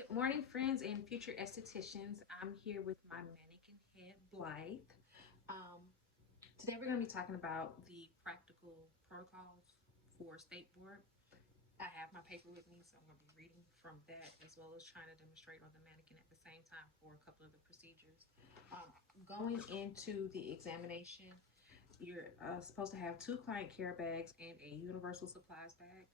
Good morning, friends and future estheticians. I'm here with my mannequin head, Blythe. Um, Today, we're going to be talking about the practical protocols for state board. I have my paper with me, so I'm going to be reading from that as well as trying to demonstrate on the mannequin at the same time for a couple of the procedures. Going into the examination, you're supposed to have two client care bags and a universal supplies bag.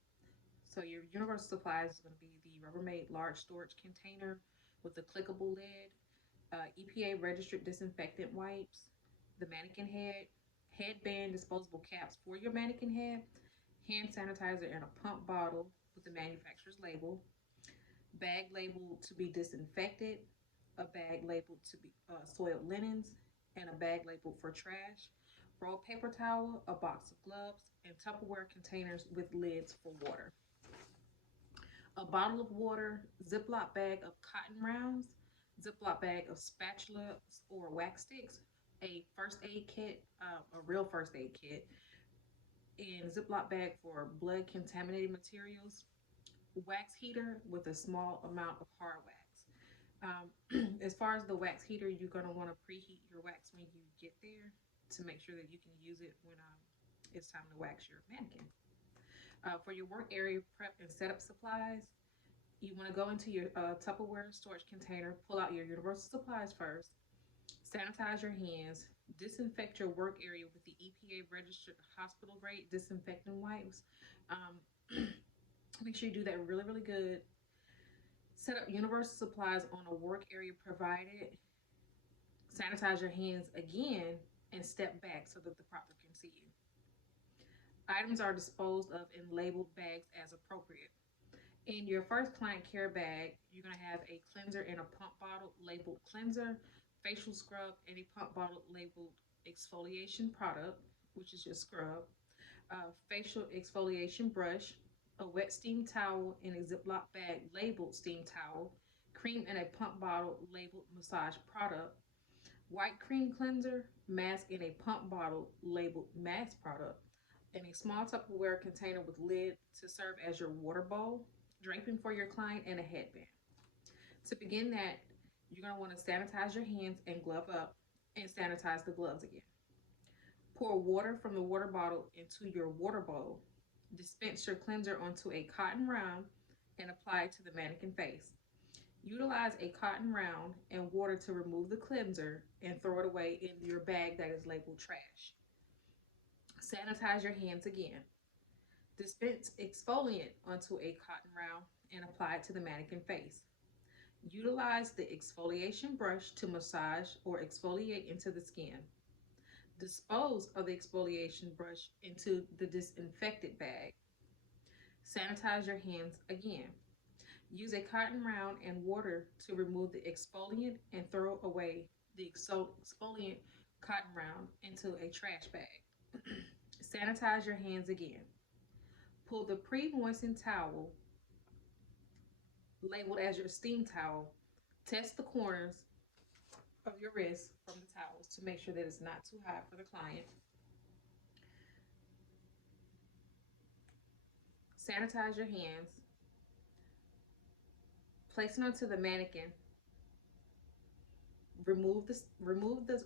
So your universal supplies is going to be the Rubbermaid large storage container with the clickable lid, EPA registered disinfectant wipes, the mannequin head, headband disposable caps for your mannequin head, hand sanitizer in a pump bottle with the manufacturer's label, bag labeled to be disinfected, a bag labeled to be soiled linens, and a bag labeled for trash, rolled paper towel, a box of gloves, and Tupperware containers with lids for water, a bottle of water, Ziploc bag of cotton rounds, Ziploc bag of spatulas or wax sticks, a first aid kit, a real first aid kit, and Ziploc bag for blood contaminated materials, wax heater with a small amount of hard wax. As far as the wax heater, you're going to want to preheat your wax when you get there to make sure that you can use it when it's time to wax your mannequin. For your work area prep and setup supplies, you want to go into your Tupperware storage container, pull out your universal supplies first, sanitize your hands, disinfect your work area with the EPA registered hospital grade disinfectant wipes. Um, Make sure you do that really, really good. Set up universal supplies on a work area provided. Sanitize your hands again and step back so that the proctor can see you. Items are disposed of in labeled bags as appropriate. In your first client care bag, you're going to have a cleanser in a pump bottle labeled cleanser, facial scrub, and a pump bottle labeled exfoliation product, which is your scrub, facial exfoliation brush, a wet steam towel in a Ziploc bag labeled steam towel, cream in a pump bottle labeled massage product, white cream cleanser, mask in a pump bottle labeled mask product, and a small Tupperware container with lid to serve as your water bowl, draping for your client, and a headband. To begin that, you're going to want to sanitize your hands and glove up and sanitize the gloves again. Pour water from the water bottle into your water bowl. Dispense your cleanser onto a cotton round and apply it to the mannequin face. Utilize a cotton round and water to remove the cleanser and throw it away in your bag that is labeled trash. Sanitize your hands again. Dispense exfoliant onto a cotton round and apply it to the mannequin face. Utilize the exfoliation brush to massage or exfoliate into the skin. Dispose of the exfoliation brush into the disinfected bag. Sanitize your hands again. Use a cotton round and water to remove the exfoliant and throw away the exfoliant cotton round into a trash bag. Sanitize your hands again. Pull the pre-moistened towel labeled as your steam towel. Test the corners of your wrist from the towels to make sure that it's not too hot for the client. Sanitize your hands. Place it onto the mannequin. Remove the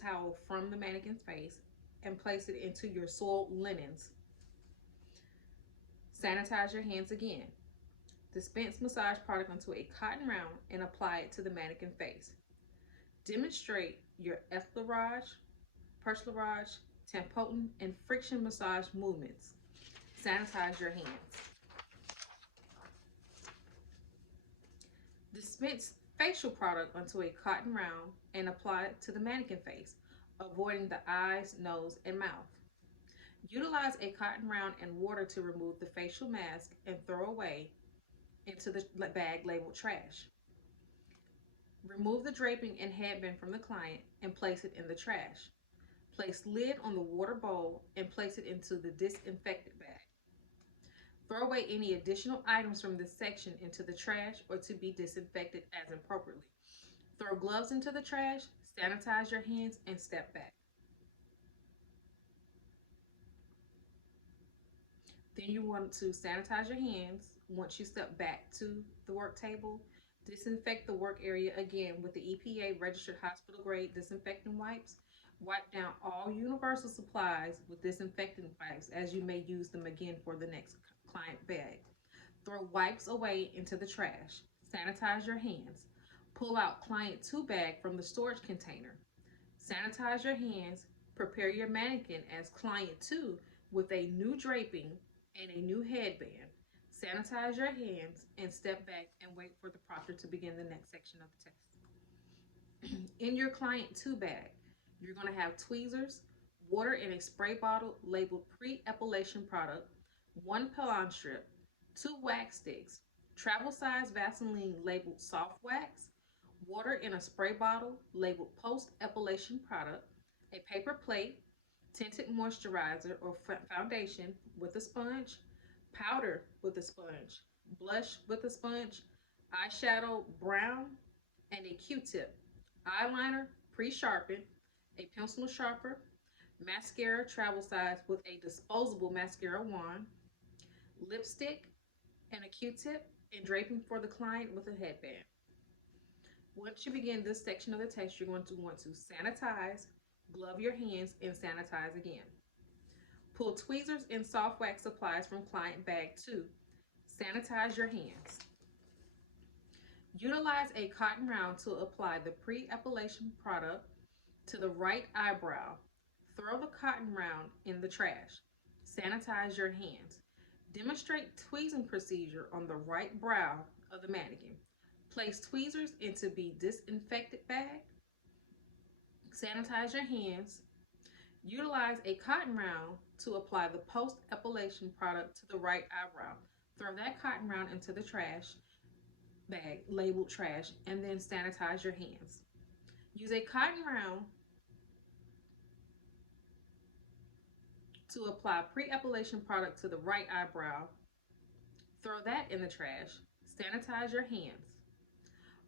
towel from the mannequin's face and place it into your soiled linens. Sanitize your hands again. Dispense massage product onto a cotton round and apply it to the mannequin face. Demonstrate your effleurage, persiflage, tempotent, and friction massage movements. Sanitize your hands. Dispense facial product onto a cotton round and apply it to the mannequin face, avoiding the eyes, nose, and mouth. Utilize a cotton round and water to remove the facial mask and throw away into the bag labeled trash. Remove the draping and headband from the client and place it in the trash. Place lid on the water bowl and place it into the disinfected bag. Throw away any additional items from this section into the trash or to be disinfected as appropriately. Throw gloves into the trash, sanitize your hands, and step back. Then you want to sanitize your hands once you step back to the work table. Disinfect the work area again with the EPA registered hospital grade disinfectant wipes. Wipe down all universal supplies with disinfectant wipes as you may use them again for the next client bag. Throw wipes away into the trash. Sanitize your hands. Pull out client 2 bag from the storage container. Sanitize your hands. Prepare your mannequin as client 2 with a new draping and a new headband. Sanitize your hands and step back and wait for the proctor to begin the next section of the test. In your client 2 bag, you're going to have tweezers, water in a spray bottle labeled pre-epilation product, 1 Pelon strip, 2 wax sticks, travel size Vaseline labeled soft wax, water in a spray bottle labeled post-epilation product, a paper plate, tinted moisturizer or foundation with a sponge, powder with a sponge, blush with a sponge, eyeshadow brown, and a Q-tip, eyeliner pre-sharpened, a pencil sharper, mascara travel size with a disposable mascara wand, lipstick, and a Q-tip, and draping for the client with a headband. Once you begin this section of the test, you're going to want to sanitize, glove your hands, and sanitize again. Pull tweezers and soft wax supplies from client bag 2. Sanitize your hands. Utilize a cotton round to apply the pre-epilation product to the right eyebrow. Throw the cotton round in the trash. Sanitize your hands. Demonstrate tweezing procedure on the right brow of the mannequin. Place tweezers into the disinfected bag. Sanitize your hands. Utilize a cotton round to apply the post-epilation product to the right eyebrow. Throw that cotton round into the trash bag labeled trash and then sanitize your hands. Use a cotton round to apply pre-epilation product to the right eyebrow. Throw that in the trash. Sanitize your hands.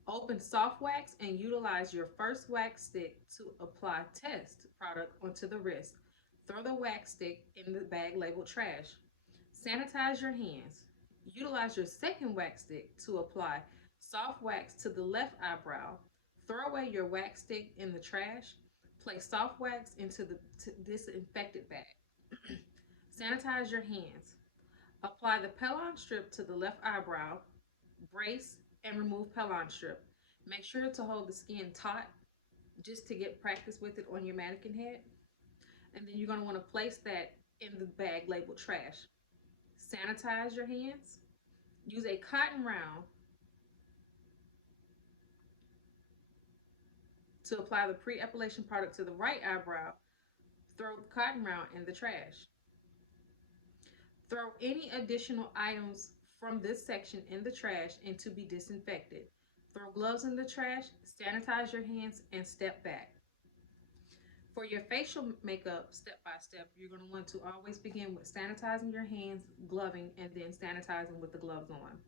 Open soft wax and utilize your first wax stick to apply test product onto the wrist. Throw the wax stick in the bag labeled trash. Sanitize your hands. Utilize your second wax stick to apply soft wax to the left eyebrow. Throw away your wax stick in the trash. Place soft wax into the disinfected bag. Sanitize your hands. Apply the Pelon strip to the left eyebrow. Brace and remove Pelon strip. Make sure to hold the skin taut just to get practice with it on your mannequin head. And then you're going to want to place that in the bag labeled trash. Sanitize your hands. Use a cotton round to apply the pre-epilation product to the right eyebrow. Throw the cotton round in the trash. Throw any additional items from this section in the trash and to be disinfected. Throw gloves in the trash, sanitize your hands, and step back. For your facial makeup, step by step, you're going to want to always begin with sanitizing your hands, gloving, and then sanitizing with the gloves on.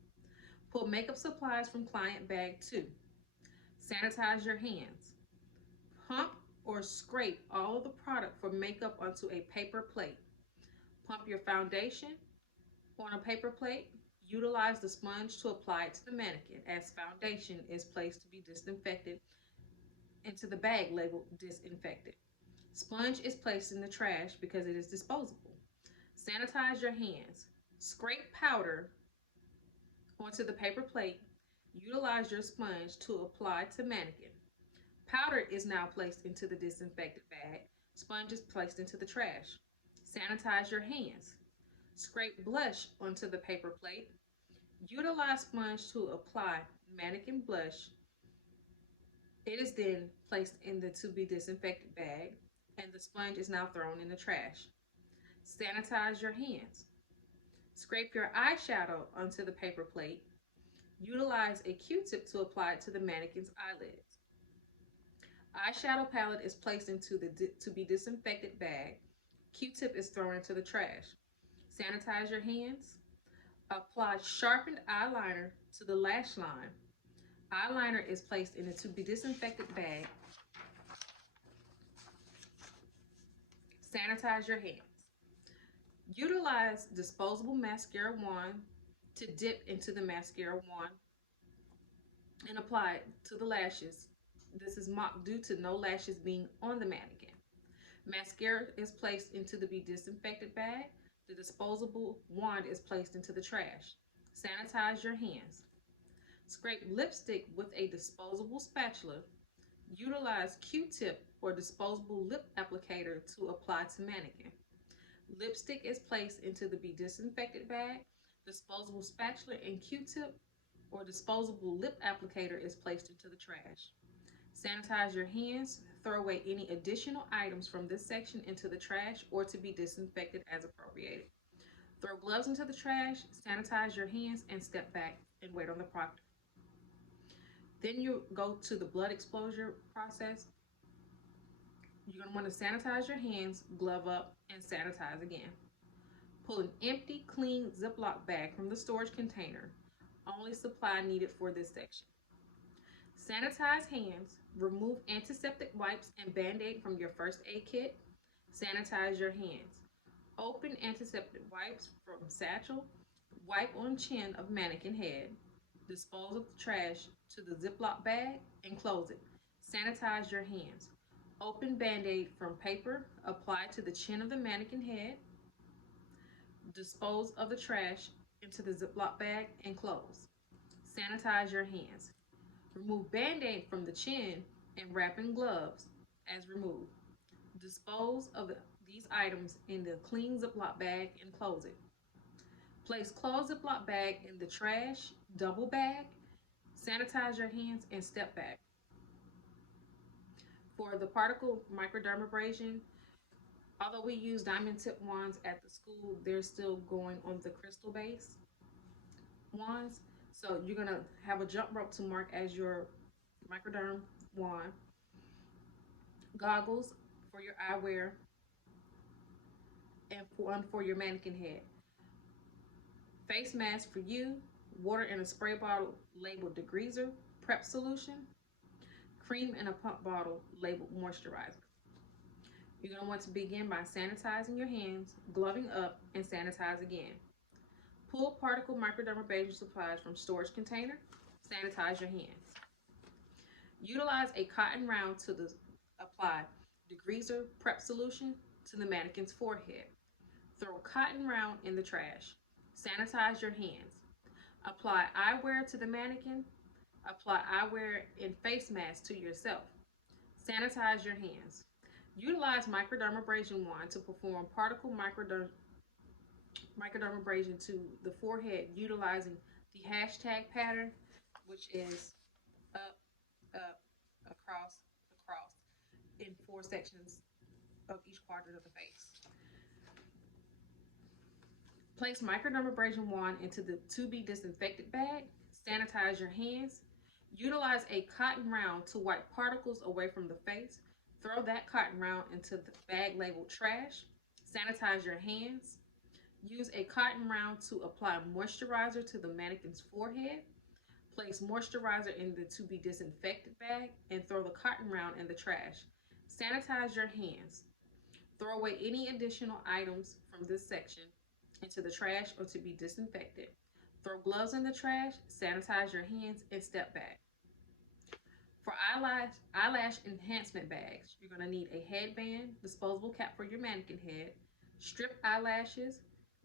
Pull makeup supplies from client bag 2. Sanitize your hands. Pump or scrape all of the product for makeup onto a paper plate. Pump your foundation on a paper plate. Utilize the sponge to apply it to the mannequin as foundation is placed to be disinfected into the bag labeled disinfected. Sponge is placed in the trash because it is disposable. Sanitize your hands. Scrape powder onto the paper plate. Utilize your sponge to apply to mannequin. Powder is now placed into the disinfected bag. Sponge is placed into the trash. Sanitize your hands. Scrape blush onto the paper plate. Utilize sponge to apply mannequin blush. It is then placed in the to be disinfected bag, and the sponge is now thrown in the trash. Sanitize your hands. Scrape your eyeshadow onto the paper plate. Utilize a Q-tip to apply it to the mannequin's eyelids. Eyeshadow palette is placed into the to be disinfected bag. Q-tip is thrown into the trash. Sanitize your hands. Apply sharpened eyeliner to the lash line. Eyeliner is placed in the to be disinfected bag. Sanitize your hands. Utilize disposable mascara wand to dip into the mascara wand and apply it to the lashes. This is mocked due to no lashes being on the mannequin. Mascara is placed into the be disinfected bag. The disposable wand is placed into the trash. Sanitize your hands. Scrape lipstick with a disposable spatula. Utilize Q-tip or disposable lip applicator to apply to mannequin. Lipstick is placed into the be disinfected bag. Disposable spatula and Q-tip or disposable lip applicator is placed into the trash. Sanitize your hands. Throw away any additional items from this section into the trash or to be disinfected as appropriated. Throw gloves into the trash, sanitize your hands, and step back and wait on the proctor. Then you go to the blood exposure process. You're going to want to sanitize your hands, glove up, and sanitize again. Pull an empty, clean Ziploc bag from the storage container. Only supply needed for this section. Sanitize hands. Remove antiseptic wipes and Band-Aid from your first aid kit. Sanitize your hands. Open antiseptic wipes from satchel. Wipe on chin of mannequin head. Dispose of the trash to the Ziploc bag and close it. Sanitize your hands. Open Band-Aid from paper. Apply to the chin of the mannequin head. Dispose of the trash into the Ziploc bag and close. Sanitize your hands. Remove Band-Aid from the chin and wrap in gloves as removed. Dispose of these items in the clean Ziploc bag and close it. Place closed Ziploc bag in the trash, double bag, sanitize your hands, and step back. For the particle microdermabrasion, although we use diamond tip wands at the school, they're still going on the crystal base wands. So you're going to have a jump rope to mark as your microderm wand, goggles for your eyewear, and one for your mannequin head. Face mask for you, water in a spray bottle labeled degreaser, prep solution, cream in a pump bottle labeled moisturizer. You're going to want to begin by sanitizing your hands, gloving up, and sanitize again. Pull particle microdermabrasion supplies from storage container, sanitize your hands. Utilize a cotton round to apply degreaser prep solution to the mannequin's forehead. Throw cotton round in the trash. Sanitize your hands. Apply eyewear to the mannequin. Apply eyewear and face mask to yourself. Sanitize your hands. Utilize microdermabrasion wand to perform particle microdermabrasion to the forehead utilizing the hashtag pattern, which is up, up, across, across, in 4 sections of each quadrant of the face. Place microdermabrasion wand into the to be disinfected bag. Sanitize your hands. Utilize a cotton round to wipe particles away from the face. Throw that cotton round into the bag labeled trash. Sanitize your hands. Use a cotton round to apply moisturizer to the mannequin's forehead. Place moisturizer in the to be disinfected bag and throw the cotton round in the trash. Sanitize your hands. Throw away any additional items from this section into the trash or to be disinfected. Throw gloves in the trash, sanitize your hands, and step back. For eyelash enhancement bags, you're going to need a headband, disposable cap for your mannequin head, strip eyelashes,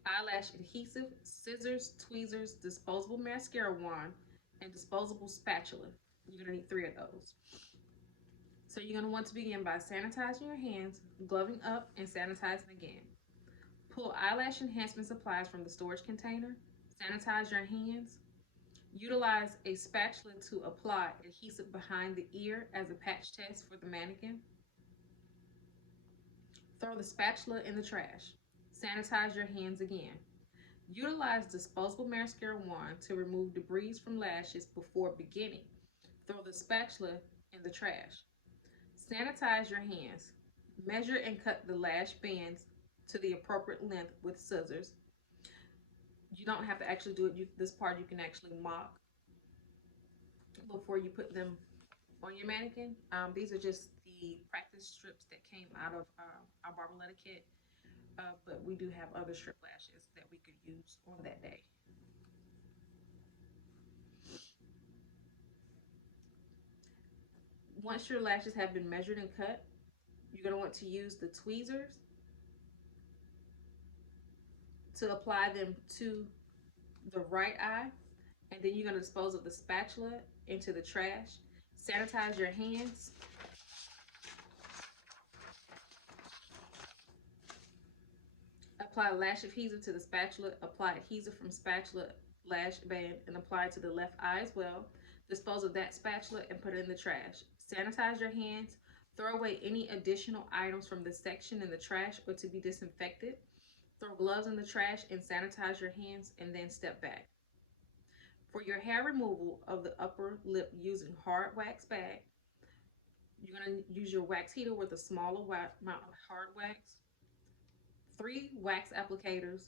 eyelash adhesive, scissors, tweezers, disposable mascara wand, and disposable spatula. You're going to need 3 of those. So you're going to want to begin by sanitizing your hands, gloving up, and sanitizing again. Pull eyelash enhancement supplies from the storage container. Sanitize your hands. Utilize a spatula to apply adhesive behind the ear as a patch test for the mannequin. Throw the spatula in the trash. Sanitize your hands again. Utilize disposable mascara wand to remove debris from lashes before beginning. Throw the spatula in the trash. Sanitize your hands. Measure and cut the lash bands to the appropriate length with scissors. You don't have to actually do it. This part you can actually mock before you put them on your mannequin. These are just the practice strips that came out of our Barbarella kit. but we do have other strip lashes that we could use on that day. Once your lashes have been measured and cut, you're going to want to use the tweezers to apply them to the right eye, and then you're going to dispose of the spatula into the trash. Sanitize your hands. Apply lash adhesive to the spatula. Apply adhesive from spatula lash band and apply it to the left eye as well. Dispose of that spatula and put it in the trash. Sanitize your hands. Throw away any additional items from the section in the trash or to be disinfected. Throw gloves in the trash and sanitize your hands, and then step back. For your hair removal of the upper lip using hard wax bag, you're going to use your wax heater with a smaller amount of hard wax, 3 wax applicators,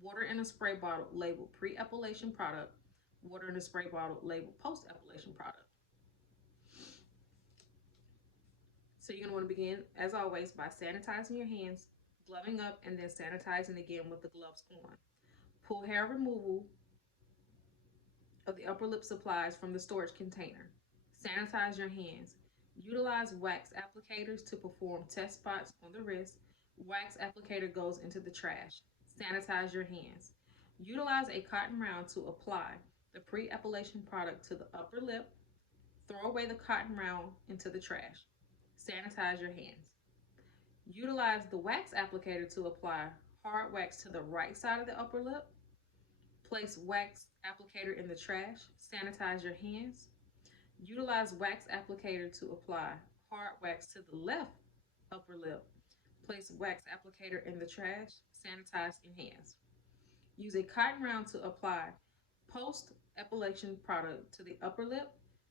water in a spray bottle labeled pre-epilation product, water in a spray bottle labeled post-epilation product. So you're going to want to begin, as always, by sanitizing your hands, gloving up, and then sanitizing again with the gloves on. Pull hair removal of the upper lip supplies from the storage container. Sanitize your hands. Utilize wax applicators to perform test spots on the wrist. Wax applicator goes into the trash. Sanitize your hands. Utilize a cotton round to apply the pre-epilation product to the upper lip. Throw away the cotton round into the trash. Sanitize your hands. Utilize the wax applicator to apply hard wax to the right side of the upper lip. Place wax applicator in the trash. Sanitize your hands. Utilize wax applicator to apply hard wax to the left upper lip. Place wax applicator in the trash. Sanitize your hands. Use a cotton round to apply post-epilation product to the upper lip.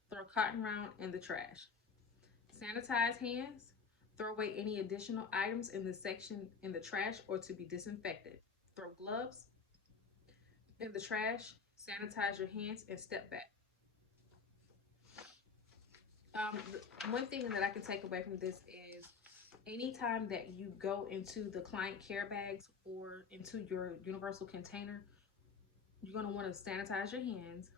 Throw cotton round in the trash. Sanitize hands. Throw away any additional items in the section in the trash or to be disinfected. Throw gloves in the trash. Sanitize your hands and step back. One thing that I can take away from this is anytime that you go into the client care bags or into your universal container, you're going to want to sanitize your hands.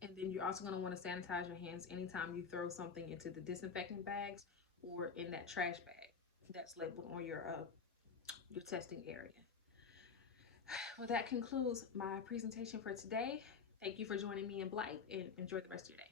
And then you're also going to want to sanitize your hands anytime you throw something into the disinfectant bags or in that trash bag that's labeled on your testing area. Well, that concludes my presentation for today. Thank you for joining me in Blythe, and enjoy the rest of your day.